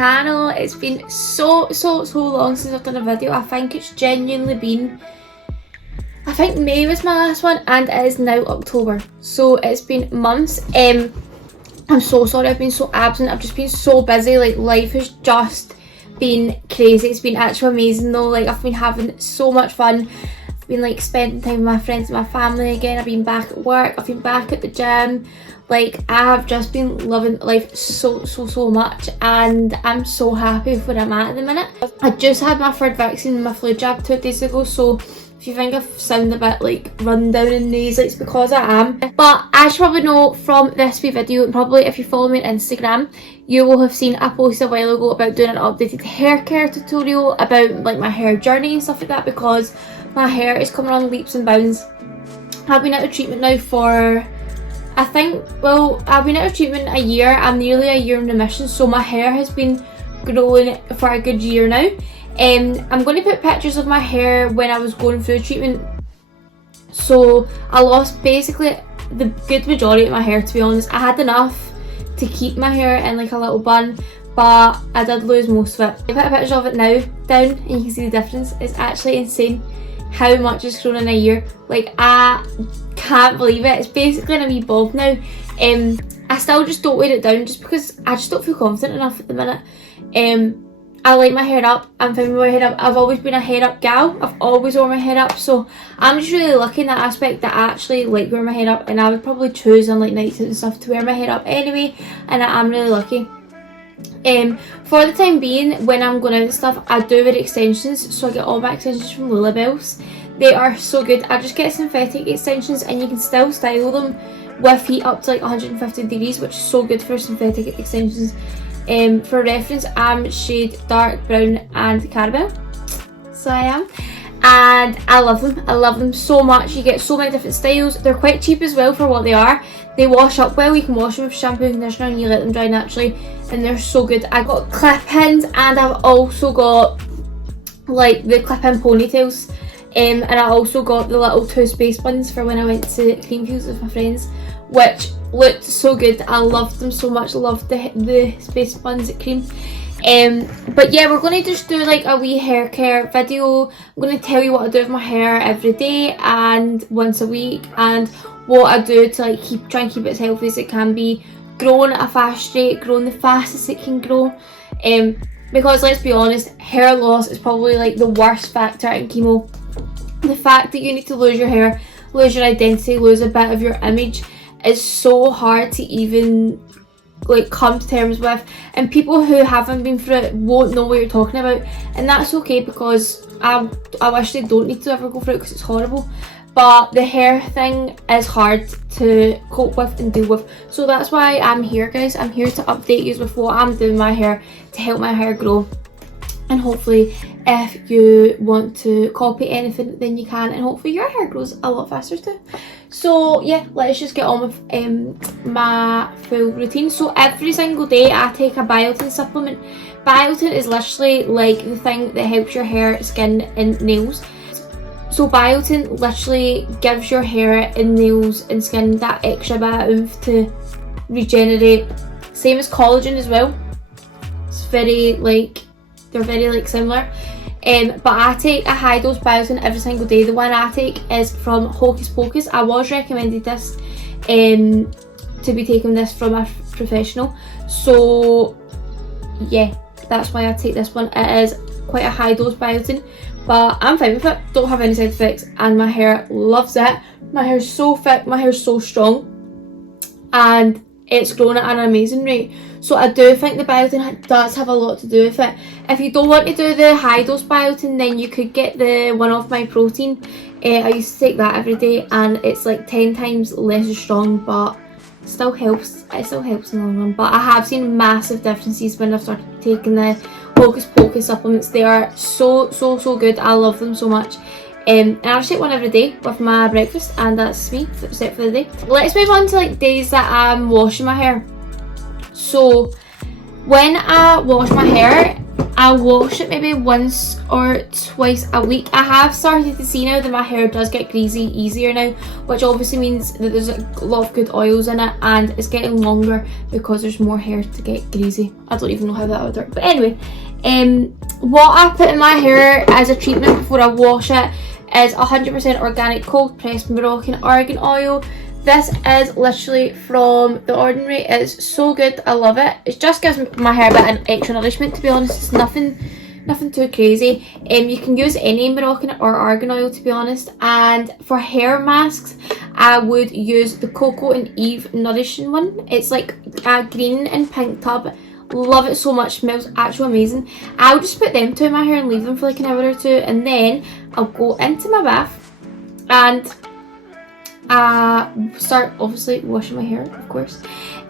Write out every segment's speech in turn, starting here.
channel. It's been so long since I've done a video. I think it's genuinely been, I think May was my last one and it is now October, so it's been months. I'm so sorry I've been so absent. I've just been so busy. Like, life has just been crazy. It's been actually amazing though. Like, I've been having so much fun. I've been like spending time with my friends and my family again. I've been back at work. I've been back at the gym. Like, I have just been loving life so much, and I'm so happy with where I'm at the minute. I just had my third vaccine and my flu jab 2 days ago, so if you think I sound a bit like run down and nasally, it's because I am. But as you probably know from this wee video, and probably if you follow me on Instagram, you will have seen I posted a while ago about doing an updated hair care tutorial about like my hair journey and stuff like that, because my hair is coming on leaps and bounds. I've been out of treatment now for, I think, well, I've been out of treatment a year. I'm nearly a year in remission, so my hair has been growing for a good year now. I'm going to put pictures of my hair when I was going through treatment. So I lost basically the good majority of my hair, to be honest. I had enough to keep my hair in like a little bun, but I did lose most of it. I put a picture of it now down and you can see the difference. It's actually insane how much it's grown in a year. Like, I can't believe it. It's basically in a wee bob now. I still just don't wear it down just because I just don't feel confident enough at the minute. I like my hair up. I'm fine with my hair up. I've always been a hair up gal. I've always worn my hair up, so I'm just really lucky in that aspect that I actually like wearing my hair up, and I would probably choose on like nights out and stuff to wear my hair up anyway, and I'm really lucky. For the time being, when I'm going out and stuff, I do wear extensions, so I get all my extensions from Lulabells. They are so good. I just get synthetic extensions and you can still style them with heat up to like 150 degrees, which is so good for synthetic extensions. For reference, I'm shade dark brown and caramel, so I am, and I love them. I love them so much. You get so many different styles. They're quite cheap as well for what they are. They wash up well. You can wash them with shampoo and conditioner and you let them dry naturally, and they're so good. I got clip-ins and I've also got like the clip-in ponytails, and I also got the little 2 space buns for when I went to Creamfields with my friends, which looked so good. I loved them so much. I loved the space buns at Cream. But yeah, we're going to just do like a wee hair care video. I'm going to tell you what I do with my hair every day and once a week, and what I do to like try and keep it as healthy as it can be, growing at a fast rate, growing the fastest it can grow. Because let's be honest, hair loss is probably like the worst factor in chemo. The fact that you need to lose your hair, lose your identity, lose a bit of your image is so hard to even like come to terms with, and people who haven't been through it won't know what you're talking about, and that's okay, because I wish they don't need to ever go through it because it's horrible. But the hair thing is hard to cope with and deal with, so that's why I'm here, guys. I'm here to update you with what I'm doing with my hair to help my hair grow, and hopefully if you want to copy anything then you can, and hopefully your hair grows a lot faster too. So yeah, let's just get on with my full routine. So every single day I take a biotin supplement. Biotin is literally like the thing that helps your hair, skin and nails. So biotin literally gives your hair and nails and skin that extra bit of oomph to regenerate. Same as collagen as well. It's very like, they're very like similar. But I take a high dose biotin every single day. The one I take is from Hocus Pocus. I was recommended this to be taking this from a professional, so yeah, that's why I take this one. It is quite a high dose biotin, but I'm fine with it. Don't have any side effects, and my hair loves it. My hair's so thick, my hair's so strong, and it's grown at an amazing rate. So I do think the biotin does have a lot to do with it. If you don't want to do the high dose biotin, then you could get the one off my protein. I used to take that every day and it's like 10 times less strong, but it still helps. It still helps in the long run. But I have seen massive differences when I've started taking the Hocus Pocus supplements. They are so good. I love them so much. And I just take one every day with my breakfast, and that's me set for the day. Let's move on to like days that I'm washing my hair. So when I wash my hair, I wash it maybe once or twice a week. I have started to see now that my hair does get greasy easier now, which obviously means that there's a lot of good oils in it, and it's getting longer because there's more hair to get greasy. I don't even know how that would work, but anyway, what I put in my hair as a treatment before I wash it is 100% organic cold pressed Moroccan argan oil. This is literally from The Ordinary. It's so good, I love it. It just gives my hair a bit of extra nourishment, to be honest. It's nothing too crazy. You can use any Moroccan or argan oil, to be honest. And for hair masks, I would use the Coco and Eve Nourishing one. It's like a green and pink tub. Love it so much, smells actually amazing. I'll just put them two in my hair and leave them for like an hour or two, and then I'll go into my bath and start obviously washing my hair, of course.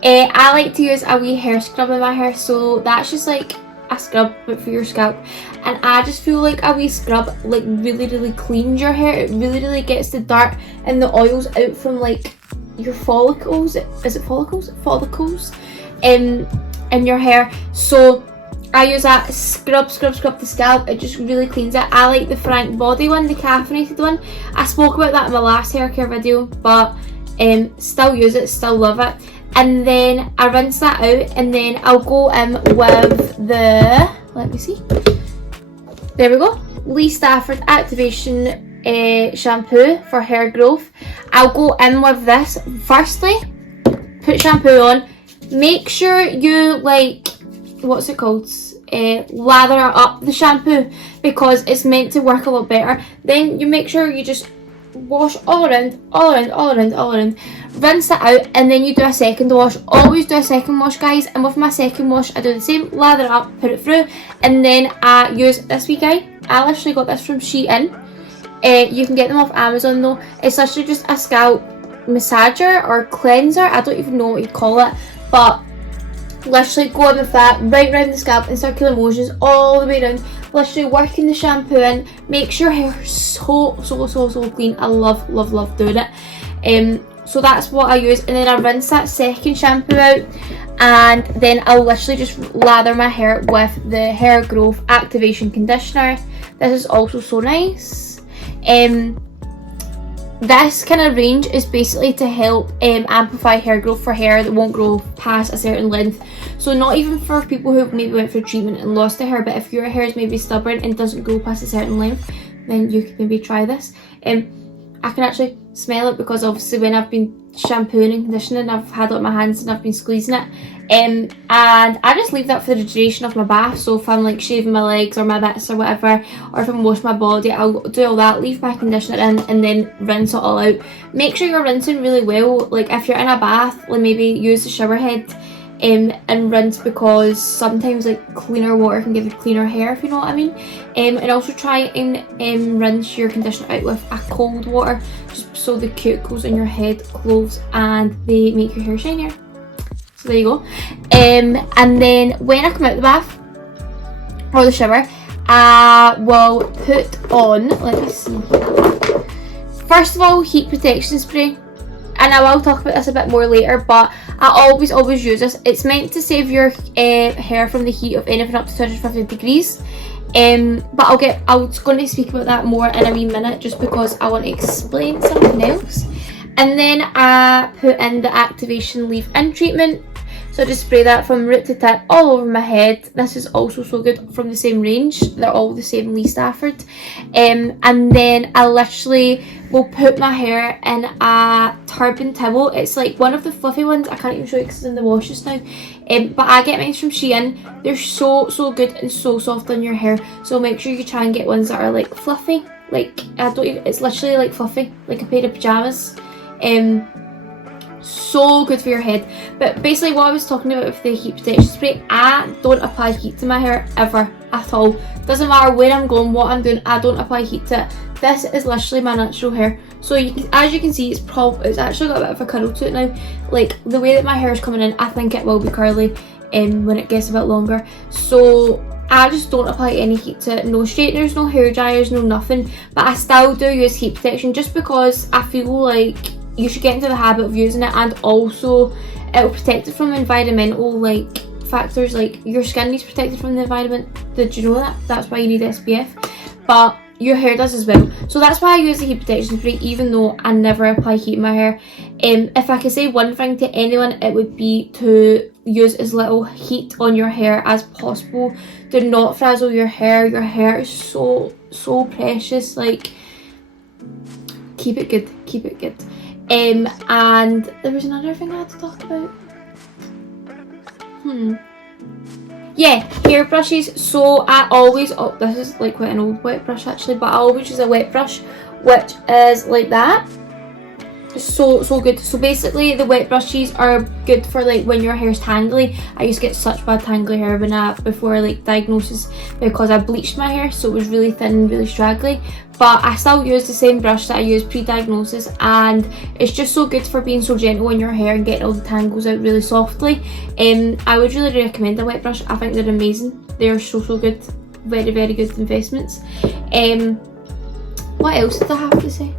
I like to use a wee hair scrub in my hair, so that's just like a scrub but for your scalp, and I just feel like a wee scrub like really cleans your hair. It really gets the dirt and the oils out from like your follicles. Is it follicles? Follicles in your hair. So I use that scrub the scalp. It just really cleans it. I like the Frank Body one, the caffeinated one. I spoke about that in my last hair care video, but still use it, still love it. And then I rinse that out, and then I'll go in with the, let me see, there we go, Lee Stafford Activation shampoo for hair growth. I'll go in with this. Firstly, put shampoo on. Make sure you like, what's it called, lather up the shampoo, because it's meant to work a lot better. Then you make sure you just wash all around, rinse that out, and then you do a second wash. Always do a second wash, guys. And with my second wash, I do the same, lather up, put it through, and then I use this wee guy. I literally got this from Shein. You can get them off Amazon though. It's literally just a scalp massager or cleanser. I don't even know what you call it, but literally go in with that right round the scalp in circular motions all the way around, literally working the shampoo in. Make sure your hair is so clean. I love doing it. So that's what I use, and then I rinse that second shampoo out, and then I'll literally just lather my hair with the Hair Growth Activation Conditioner. This is also so nice. This kind of range is basically to help amplify hair growth for hair that won't grow past a certain length. So not even for people who maybe went for treatment and lost their hair, but if your hair is maybe stubborn and doesn't grow past a certain length, then you can maybe try this. I can actually smell it, because obviously when I've been shampooing and conditioning, I've had it on my hands and I've been squeezing it. And I just leave that for the duration of my bath. So if I'm like shaving my legs or my bits or whatever, or if I'm washing my body, I'll do all that, leave my conditioner in, and then rinse it all out. Make sure you're rinsing really well. Like if you're in a bath, like maybe use the shower head and rinse, because sometimes like cleaner water can give you cleaner hair, if you know what I mean. And also try and rinse your conditioner out with a cold water, just so the cuticles in your head close and they make your hair shinier. So there you go. And then when I come out the bath or the shower, I will put on, let me see, first of all, heat protection spray. And I will talk about this a bit more later, but I always use this. It's meant to save your hair from the heat of anything up to 250 degrees. But I was going to speak about that more in a wee minute, just because I want to explain something else. And then I put in the Activation Leave-In treatment. So I just spray that from root to tip all over my head. This is also so good, from the same range. They're all the same Lee Stafford. And then I literally will put my hair in a turban towel. It's like one of the fluffy ones. I can't even show you because it's in the wash just now. But I get mine from Shein. They're so good and so soft on your hair. So make sure you try and get ones that are like fluffy. Like, it's literally like fluffy, like a pair of pyjamas. So good for your head. But basically what I was talking about with the heat protection spray, I don't apply heat to my hair ever at all. Doesn't matter where I'm going, what I'm doing, I don't apply heat to it. This is literally my natural hair. So as you can see, it's actually got a bit of a curl to it now. Like the way that my hair is coming in, I think it will be curly when it gets a bit longer. So I just don't apply any heat to it. No straighteners, no hair dryers, no nothing. But I still do use heat protection, just because I feel like you should get into the habit of using it, and also it will protect it from environmental like factors, like your skin needs protected from the environment. Did you know that? That's why you need SPF. But your hair does as well. So that's why I use the heat protection spray, even though I never apply heat in my hair. If I could say one thing to anyone, it would be to use as little heat on your hair as possible. Do not frazzle your hair. Your hair is so precious. Like, keep it good. Keep it good. And there was another thing I had to talk about. Yeah, hair brushes. So I always, oh, this is like quite an old wet brush actually, but I always use a wet brush, which is like that. So good. So basically the wet brushes are good for like when your hair's tangly. I used to get such bad tangly hair before like diagnosis, because I bleached my hair, so it was really thin and really straggly. But I still use the same brush that I used pre-diagnosis, and it's just so good for being so gentle in your hair and getting all the tangles out really softly. I would really recommend a wet brush. I think they're amazing. They're so good. Very good investments. What else did I have to say?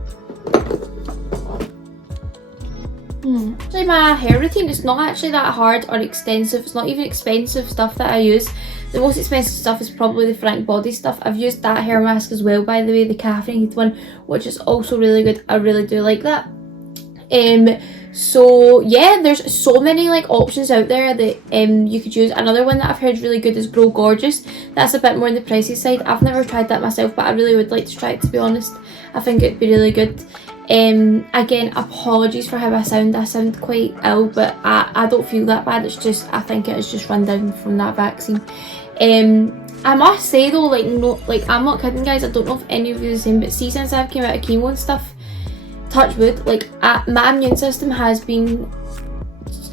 Actually, my hair routine is not actually that hard or extensive. It's not even expensive stuff that I use. The most expensive stuff is probably the Frank Body stuff. I've used that hair mask as well, by the way, the caffeinated one, which is also really good. I really do like that. So yeah, there's so many like options out there that you could use. Another one that I've heard really good is Grow Gorgeous. That's a bit more on the pricey side. I've never tried that myself, but I really would like to try it, to be honest. I think it'd be really good. Again, apologies for how I sound. I sound quite ill, but I don't feel that bad. It's just, I think it has just run down from that vaccine. I must say though, like, no, like, I'm not kidding guys, I don't know if any of you are the same, but see, since I've came out of chemo and stuff, touch wood, like, my immune system has been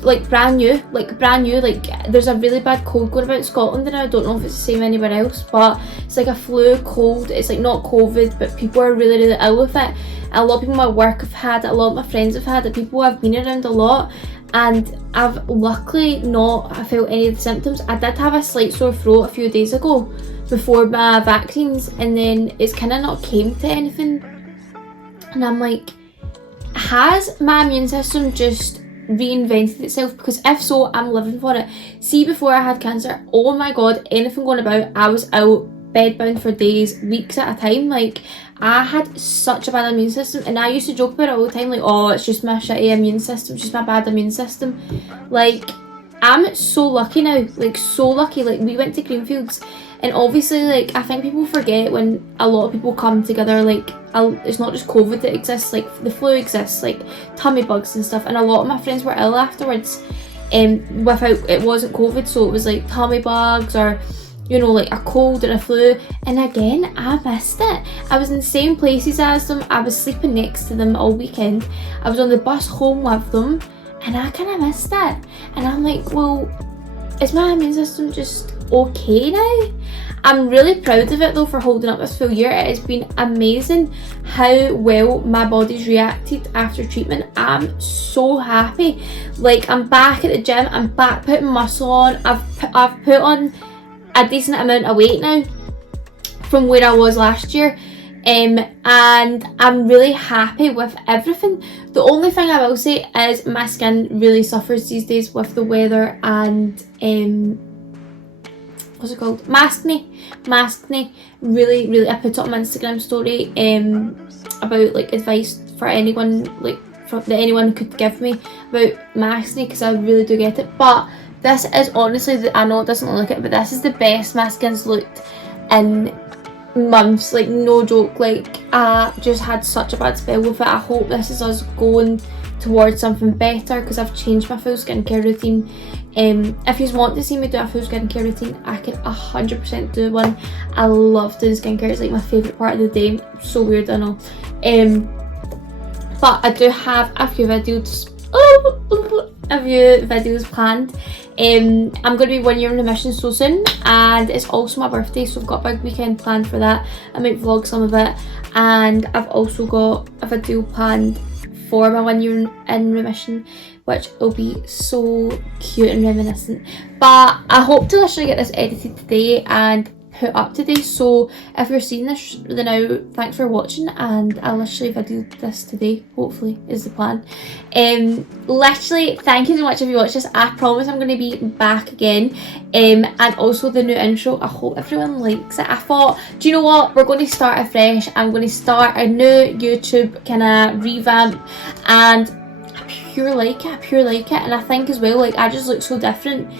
like brand new, like there's a really bad cold going about in Scotland, and I don't know if it's the same anywhere else, but it's like a flu cold. It's like not COVID, but people are really ill with it. And a lot of people in my work have had it, a lot of my friends have had it, people I've been around a lot, and I've luckily not felt any of the symptoms. I did have a slight sore throat a few days ago before my vaccines, and then it's kind of not came to anything, and I'm like, has my immune system just reinvented itself? Because if so, I'm living for it. See, before I had cancer, oh my god, anything going about, I was out bedbound for days, weeks at a time. Like, I had such a bad immune system, and I used to joke about it all the time, like, oh, it's just my shitty immune system, it's just my bad immune system. Like, I'm so lucky now, like, so lucky. Like, we went to Greenfields, and obviously, like, I think people forget when a lot of people come together, like, it's not just COVID that exists, like, the flu exists, like, tummy bugs and stuff, and a lot of my friends were ill afterwards, without, it wasn't COVID, so it was, like, tummy bugs, or, you know, like, a cold or a flu, and again, I missed it. I was in the same places as them, I was sleeping next to them all weekend, I was on the bus home with them, and I kind of missed it, and I'm like, well, is my immune system just okay now? I'm really proud of it though for holding up this full year. It has been amazing how well my body's reacted after treatment. I'm so happy. Like, I'm back at the gym, I'm back putting muscle on, I've put on a decent amount of weight now from where I was last year, and I'm really happy with everything. The only thing I will say is my skin really suffers these days with the weather and what's it called? Maskne. Really, I put it on my Instagram story about like advice for anyone, like that anyone could give me about maskne, because I really do get it. But this is honestly, I know it doesn't look like it, but this is the best my skin's looked in months, like, no joke. Like, I just had such a bad spell with it. I hope this is us going towards something better, because I've changed my full skincare routine. If you want to see me do a full skincare routine, I can 100% do one. I love doing skincare, it's like my favourite part of the day. So weird, I know. But I do have a few videos planned. I'm going to be 1 year in remission so soon, and it's also my birthday, so I've got a big weekend planned for that. I might vlog some of it, and I've also got a video planned for my 1 year in remission, which will be so cute and reminiscent. But I hope to literally get this edited today and put up today. So if you're seeing this now, thanks for watching, and I'll literally video this today, hopefully is the plan. Literally, thank you so much if you watched this. I promise I'm going to be back again, and also the new intro, I hope everyone likes it. I thought, do you know what, we're going to start afresh. I'm going to start a new YouTube kind of revamp, and I pure like it, and I think as well, like, I just look so different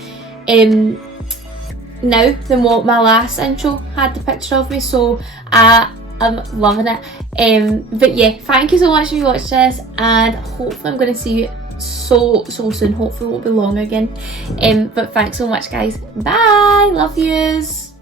now than what my last intro had the picture of me, so I'm loving it. But yeah, thank you so much if you watched this, and hopefully I'm going to see you so soon. Hopefully it won't be long again, but thanks so much guys. Bye, love yous.